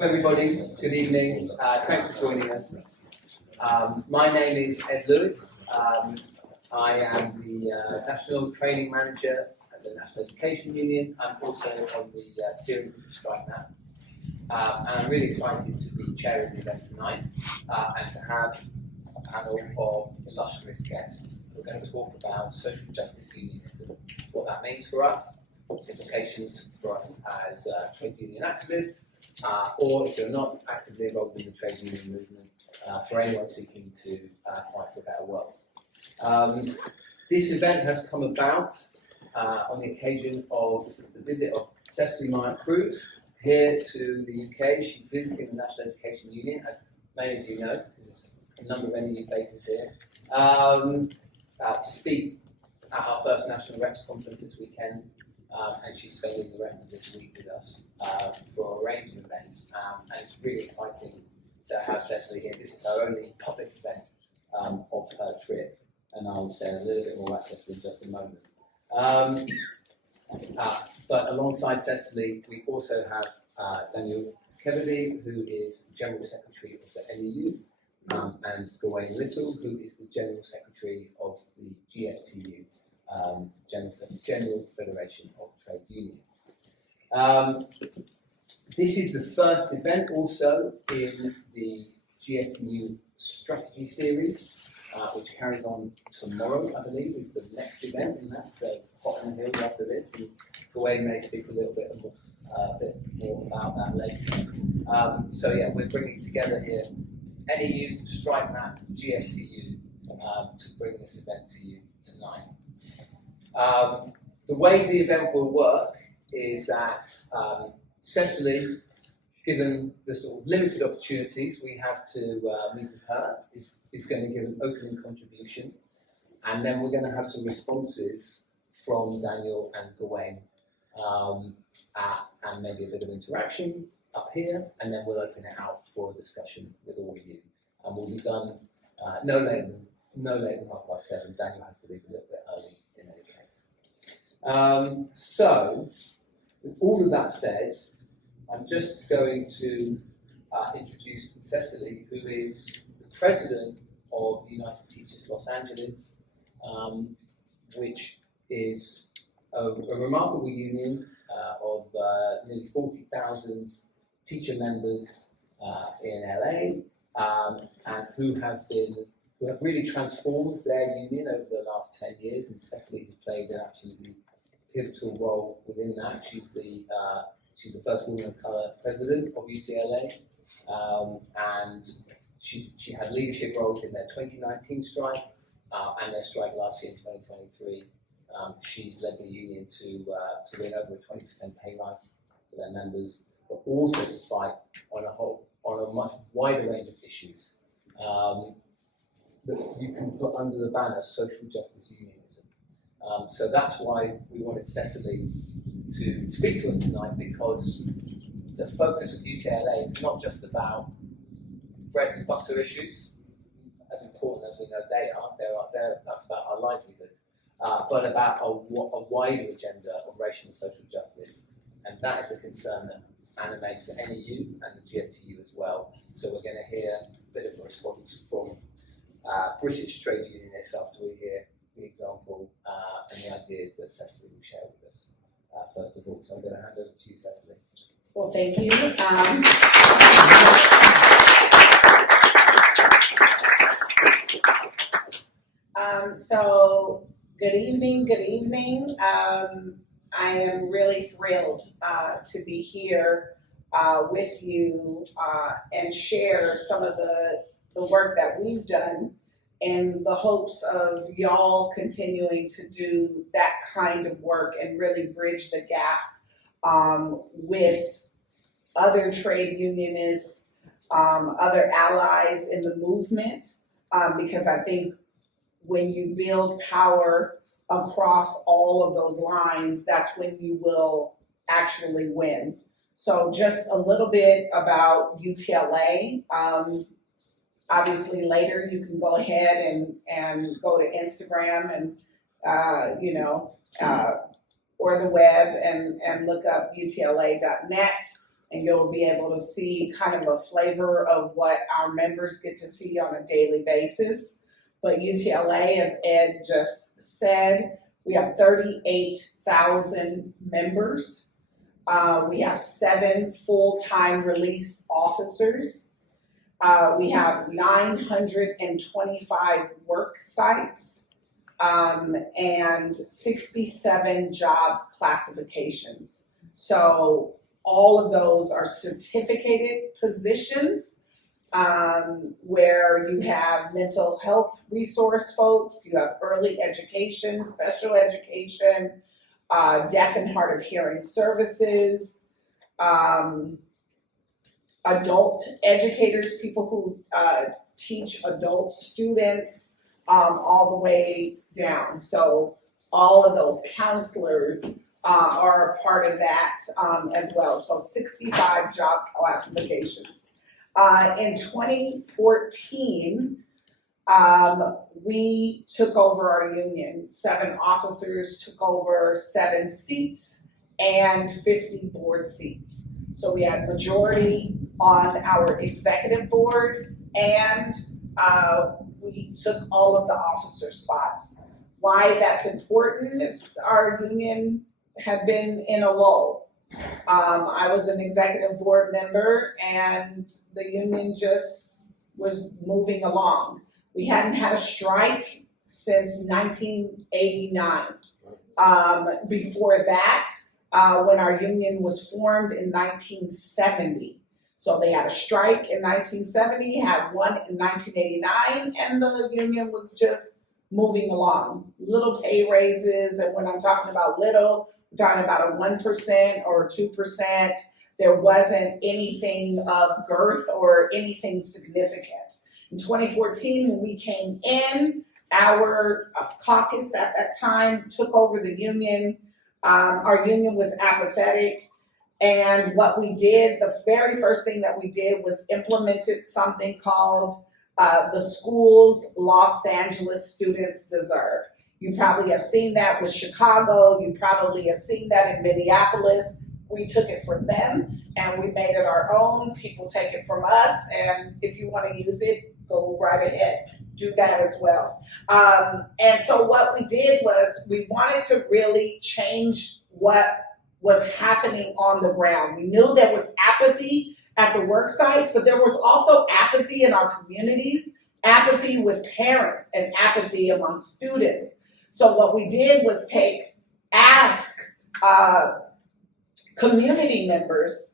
Everybody, good evening. Thanks for joining us. My name is Ed Lewis. I am the National Training Manager at the National Education Union. I'm also on the steering group of StrikeMap. And I'm really excited to be chairing the event tonight and to have a panel of illustrious guests. We're going to talk about social justice unionism, what that means for us, its implications for us as trade union activists, or if you're not actively involved in the trade union movement, for anyone seeking to fight for a better world. This event has come about on the occasion of the visit of Cecily Myart-Cruz here to the UK. She's visiting the National Education Union, as many of you know, because there's a number of NEU faces here, to speak at our first National Reps Conference this weekend. And she's spending the rest of this week with us for a range of events. And it's really exciting to have Cecily here. This is her only public event of her trip. And I'll say a little bit more about Cecily in just a moment. But alongside Cecily, we also have Kebede, who is General Secretary of the NEU, and Gawain Little, who is the General Secretary of the GFTU. General Federation of Trade Unions. This is the first event also in the GFTU strategy series, which carries on tomorrow, I believe, is the next event, and that's hot on the heels after this. And Gawain may speak a little bit more about that later. So yeah, we're bringing together here NEU, StrikeMap, GFTU to bring this event to you tonight. The way the event will work is that Cecily, given the sort of limited opportunities we have to meet with her, is going to give an opening contribution, and then we're going to have some responses from Daniel and Gawain, and maybe a bit of interaction up here, and then we'll open it out for a discussion with all of you, and we'll be done no later than 7:30. Daniel has to leave a little bit early in any case. So, with all of that said, I'm just going to introduce Cecily, who is the president of United Teachers Los Angeles, which is a remarkable union of nearly 40,000 teacher members in LA, and who have really transformed their union over the last 10 years, and Cecily has played an absolutely pivotal role within that. She's the first woman of colour president of UCLA, and she had leadership roles in their 2019 strike and their strike last year in 2023. She's led the union to win over a 20% pay rise for their members, but also to fight on a much wider range of issues that you can put under the banner social justice unionism. So that's why we wanted Cecily to speak to us tonight, because the focus of UTLA is not just about bread and butter issues, as important as we know they are, that's about our livelihood, but about a wider agenda of racial and social justice, and that is a concern that animates the NEU and the GFTU as well. So we're going to hear a bit of a response from British trade unionists after we hear the example and the ideas that Cecily will share with us first of all. So I'm going to hand over to you, Cecily. Well, thank you. So good evening. I am really thrilled to be here with you and share some of the work that we've done in the hopes of y'all continuing to do that kind of work and really bridge the gap with other trade unionists, other allies in the movement, because I think when you build power across all of those lines, that's when you will actually win. So just a little bit about UTLA. Obviously later you can go ahead and go to Instagram and or the web and look up utla.net and you'll be able to see kind of a flavor of what our members get to see on a daily basis. But UTLA, as Ed just said, we have 38,000 members. We have 7 full-time release officers. We have 925 work sites and 67 job classifications. So all of those are certificated positions where you have mental health resource folks, you have early education, special education, deaf and hard of hearing services, adult educators, people who teach adult students, all the way down. So all of those counselors are a part of that as well. So 65 job classifications. In 2014, we took over our union. 7 officers took over 7 seats and 50 board seats. So we had majority on our executive board, and we took all of the officer spots. Why that's important is our union had been in a lull. I was an executive board member, and the union just was moving along. We hadn't had a strike since 1989. Before that, when our union was formed in 1970. So they had a strike in 1970, had one in 1989, and the union was just moving along. Little pay raises, and when I'm talking about little, I'm talking about a 1% or 2%. There wasn't anything of girth or anything significant. In 2014, when we came in, our caucus at that time took over the union. Our union was apathetic, and what we did, the very first thing that we did was implemented something called the schools Los Angeles students deserve. You probably have seen that with Chicago. You probably have seen that in Minneapolis. We took it from them and we made it our own. People take it from us, and if you want to use it, go right ahead. Do that as well. And so what we did was we wanted to really change what was happening on the ground. We knew there was apathy at the work sites, but there was also apathy in our communities, apathy with parents, and apathy among students. So what we did was ask community members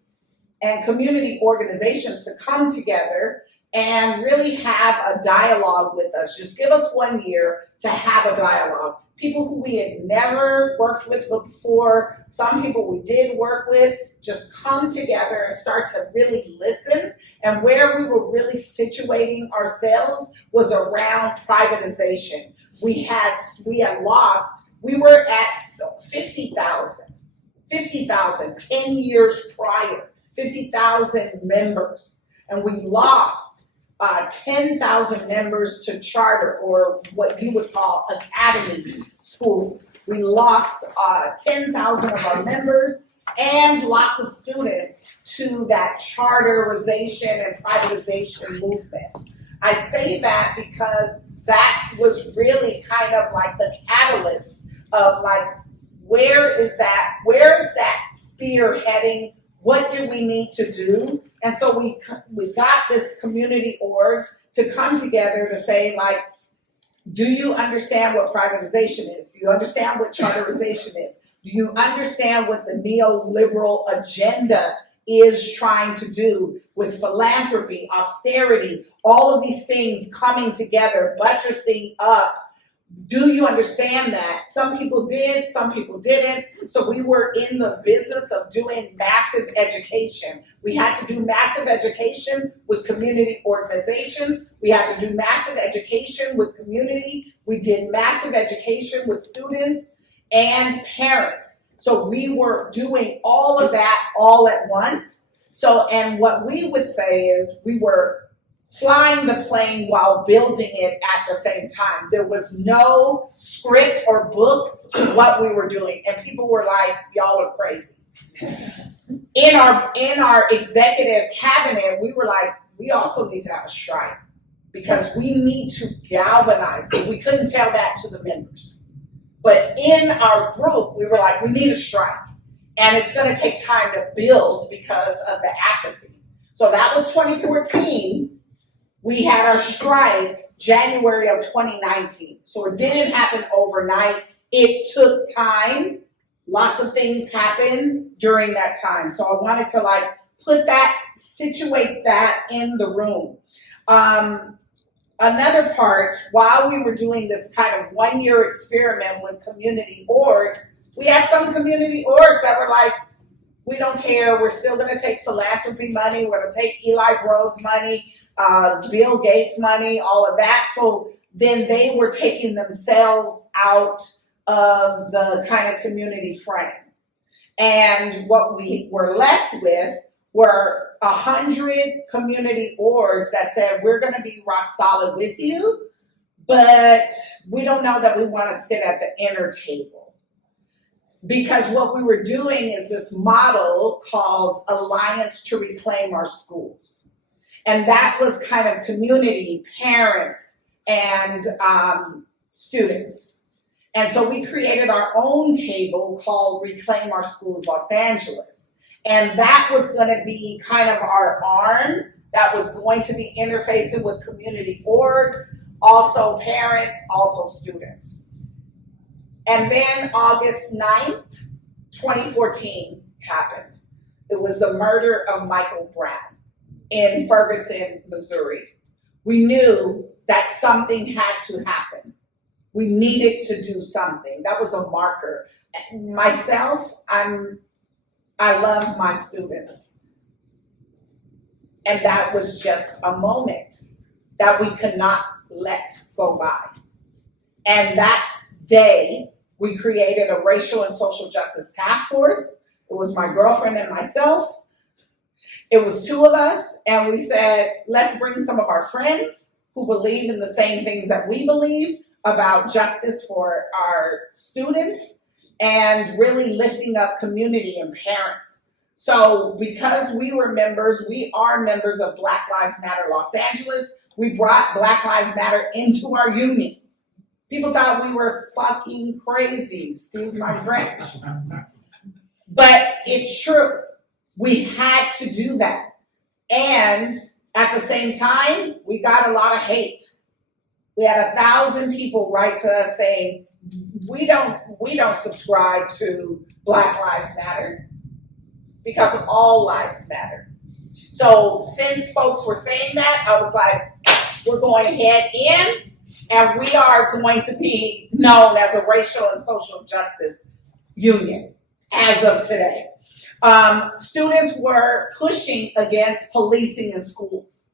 and community organizations to come together and really have a dialogue with us. Just give us 1 year to have a dialogue. People who we had never worked with before, some people we did work with, just come together and start to really listen. And where we were really situating ourselves was around privatization. We were at 50,000, 10 years prior, 50,000 members. And we lost 10,000 members to charter, or what you would call academy schools. We lost 10,000 of our members and lots of students to that charterization and privatization movement. I say that because that was really kind of like the catalyst of like, where is that spear heading? What do we need to do? And so we got this community orgs to come together to say, like, do you understand what privatization is? Do you understand what charterization is? Do you understand what the neoliberal agenda is trying to do with philanthropy, austerity, all of these things coming together, buttressing up? Do you understand that? Some people did, some people didn't. So we were in the business of doing massive education. We had to do massive education with community organizations. We had to do massive education with community. We did massive education with students and parents. So we were doing all of that all at once. So, and what we would say is we were flying the plane while building it at the same time. There was no script or book to what we were doing. And people were like, y'all are crazy. in our executive cabinet, we were like, we also need to have a strike because we need to galvanize, but we couldn't tell that to the members. But in our group, we were like, we need a strike. And it's gonna take time to build because of the apathy. So that was 2014. We had our strike January of 2019. So it didn't happen overnight. It took time. Lots of things happened during that time. So I wanted to situate that in the room. Another part, while we were doing this kind of 1-year experiment with community orgs, we had some community orgs that were like, we don't care, we're still gonna take philanthropy money, we're gonna take Eli Broad's money, Bill Gates money, all of that. So then they were taking themselves out of the kind of community frame. And what we were left with were 100 community orgs that said, we're gonna be rock solid with you, but we don't know that we wanna sit at the inner table. Because what we were doing is this model called Alliance to Reclaim Our Schools. And that was kind of community, parents, and students. And so we created our own table called Reclaim Our Schools Los Angeles. And that was gonna be kind of our arm that was going to be interfacing with community orgs, also parents, also students. And then August 9th, 2014 happened. It was the murder of Michael Brown in Ferguson, Missouri. We knew that something had to happen. We needed to do something. That was a marker. Myself, I love my students. And that was just a moment that we could not let go by. And that day, we created a racial and social justice task force. It was my girlfriend and myself. It was 2 of us, and we said, let's bring some of our friends who believe in the same things that we believe about justice for our students and really lifting up community and parents. So because we are members of Black Lives Matter Los Angeles, we brought Black Lives Matter into our union. People thought we were fucking crazy, excuse my French. But it's true. We had to do that. And at the same time, we got a lot of hate. We had 1,000 people write to us saying, we don't subscribe to Black Lives Matter because all lives matter. So since folks were saying that, I was like, we're going head in, and we are going to be known as a racial and social justice union as of today. Students were pushing against policing in schools.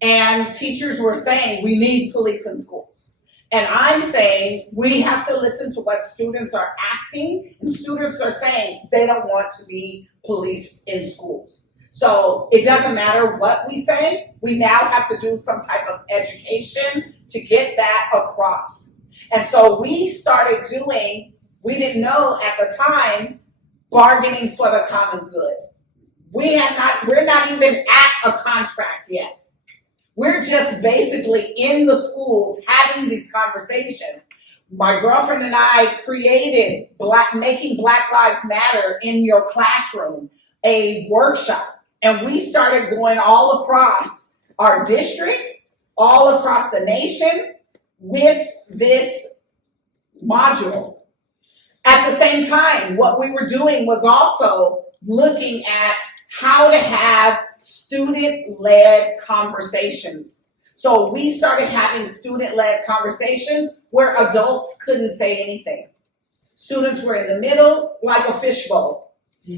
And teachers were saying, we need police in schools. And I'm saying, we have to listen to what students are asking, and students are saying they don't want to be policed in schools. So it doesn't matter what we say, we now have to do some type of education to get that across. And so we started doing, we didn't know at the time, bargaining for the common good. We're not even at a contract yet. We're just basically in the schools having these conversations. My girlfriend and I created Making Black Lives Matter in Your Classroom, a workshop. And we started going all across our district, all across the nation with this module. At the same time, what we were doing was also looking at how to have student-led conversations. So we started having student-led conversations where adults couldn't say anything. Students were in the middle like a fishbowl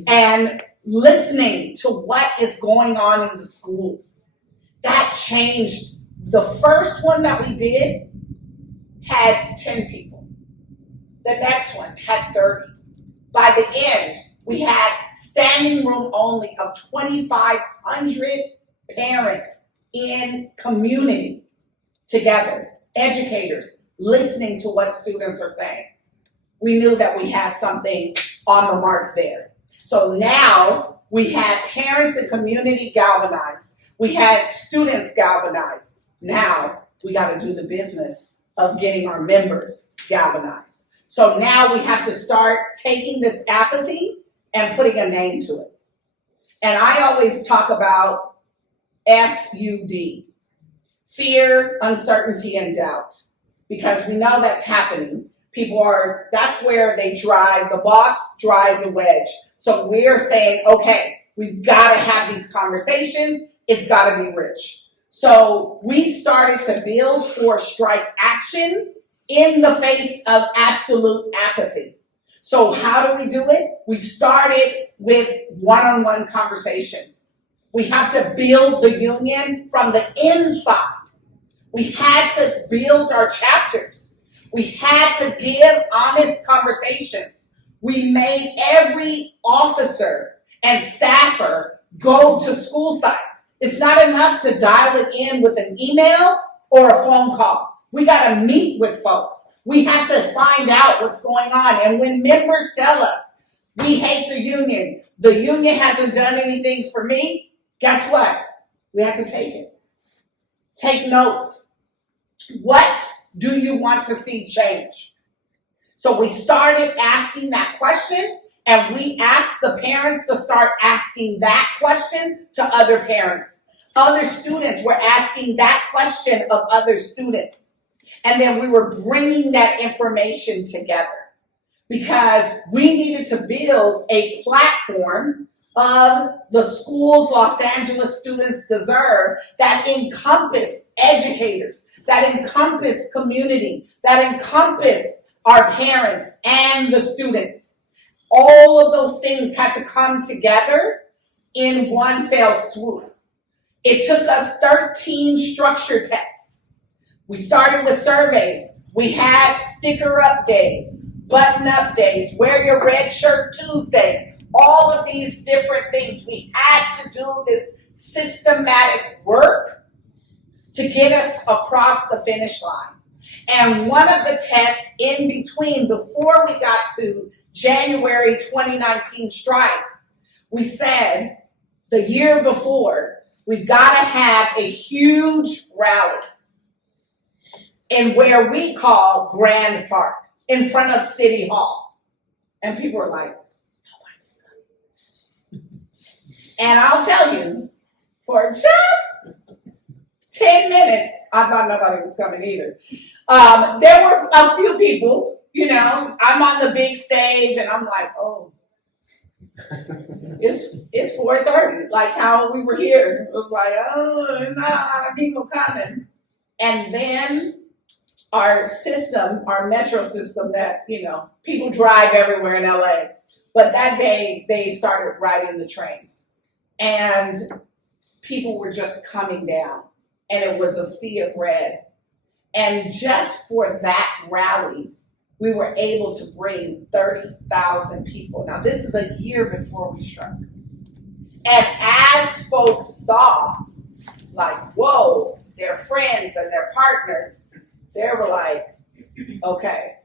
and listening to what is going on in the schools. That changed. The first one that we did had 10 people. The next one had 30. By the end, we had standing room only of 2,500 parents in community together, educators, listening to what students are saying. We knew that we had something on the mark there. So now we had parents and community galvanized. We had students galvanized. Now we got to do the business of getting our members galvanized. So now we have to start taking this apathy and putting a name to it. And I always talk about FUD, fear, uncertainty, and doubt, because we know that's happening. That's where they drive, the boss drives a wedge. So we're saying, okay, we've got to have these conversations. It's got to be rich. So we started to build for strike action in the face of absolute apathy. So how do we do it? We started with one-on-one conversations. We have to build the union from the inside. We had to build our chapters. We had to give honest conversations. We made every officer and staffer go to school sites. It's not enough to dial it in with an email or a phone call. We got to meet with folks. We have to find out what's going on. And when members tell us, we hate the union hasn't done anything for me, guess what? We have to take it. Take notes. What do you want to see change? So we started asking that question, and we asked the parents to start asking that question to other parents. Other students were asking that question of other students. And then we were bringing that information together because we needed to build a platform of the schools Los Angeles students deserve that encompass educators, that encompass community, that encompass our parents and the students. All of those things had to come together in one fell swoop. It took us 13 structure tests. We started with surveys. We had sticker up days, button up days, wear your red shirt Tuesdays, all of these different things. We had to do this systematic work to get us across the finish line. And one of the tests in between, before we got to January 2019 strike, we said the year before, we've got to have a huge rally in where we call Grand Park, in front of City Hall. And people were like, nobody's coming. And I'll tell you, for just 10 minutes, I thought nobody was coming either. There were a few people, I'm on the big stage and I'm like, oh, it's 4:30, like how we were here. It was like, oh, there's not a lot of people coming. And then our system, our metro system that, people drive everywhere in LA. But that day they started riding the trains and people were just coming down and it was a sea of red. And just for that rally, we were able to bring 30,000 people. Now this is a year before we struck. And as folks saw, like, whoa, their friends and their partners, they were like, okay,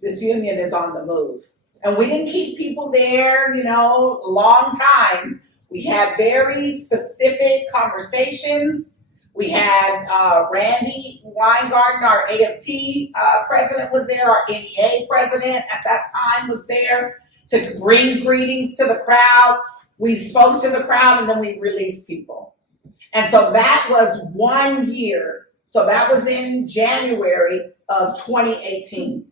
this union is on the move. And we didn't keep people there, a long time. We had very specific conversations. We had Randy Weingarten, our AFT president was there, our NEA president at that time was there to bring greetings to the crowd. We spoke to the crowd and then we released people. And so that was 1 year. So that was in January of 2018.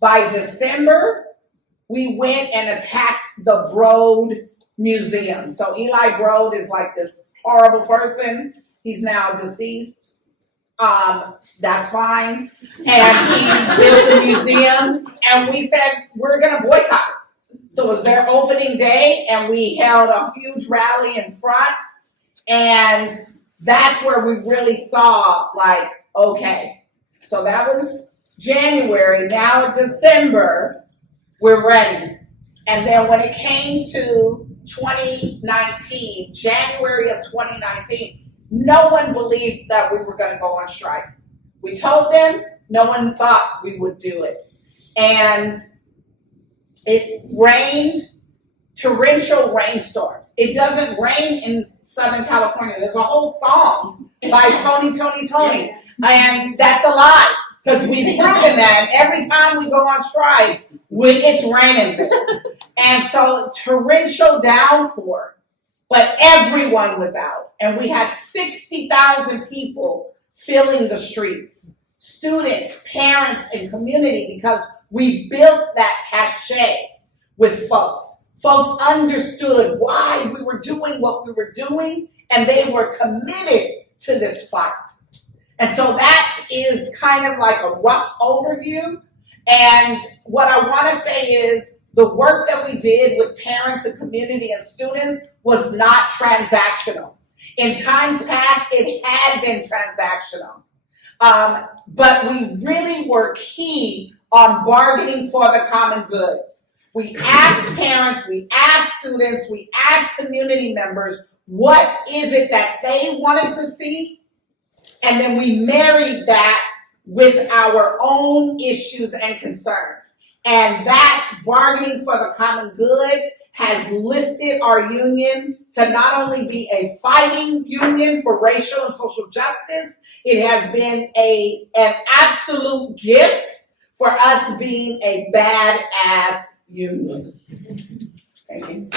By December, we went and attacked the Broad Museum. So Eli Broad is like this horrible person. He's now deceased. That's fine. And he built a museum. And we said, we're going to boycott it. So it was their opening day. And we held a huge rally in front. And that's where we really saw, like, okay. So that was January. Now December, we're ready. And then when it came to 2019, January of 2019, no one believed that we were going to go on strike. We told them, no one thought we would do it. And it rained torrential rainstorms. It doesn't rain in Southern California. There's a whole song by Tony, and that's a lie, because we've proven that every time we go on strike, it's raining there. And so torrential downpour, but everyone was out, and we had 60,000 people filling the streets, students, parents, and community, because we built that cachet with folks. Folks understood why we were doing what we were doing, and they were committed to this fight. And so that is kind of like a rough overview. And what I want to say is the work that we did with parents and community and students was not transactional. In times past, it had been transactional. But we really were key on bargaining for the common good. We asked parents, we asked students, we asked community members, what is it that they wanted to see? And then we married that with our own issues and concerns. And that bargaining for the common good has lifted our union to not only be a fighting union for racial and social justice, it has been an absolute gift for us being a badass union. Thank you.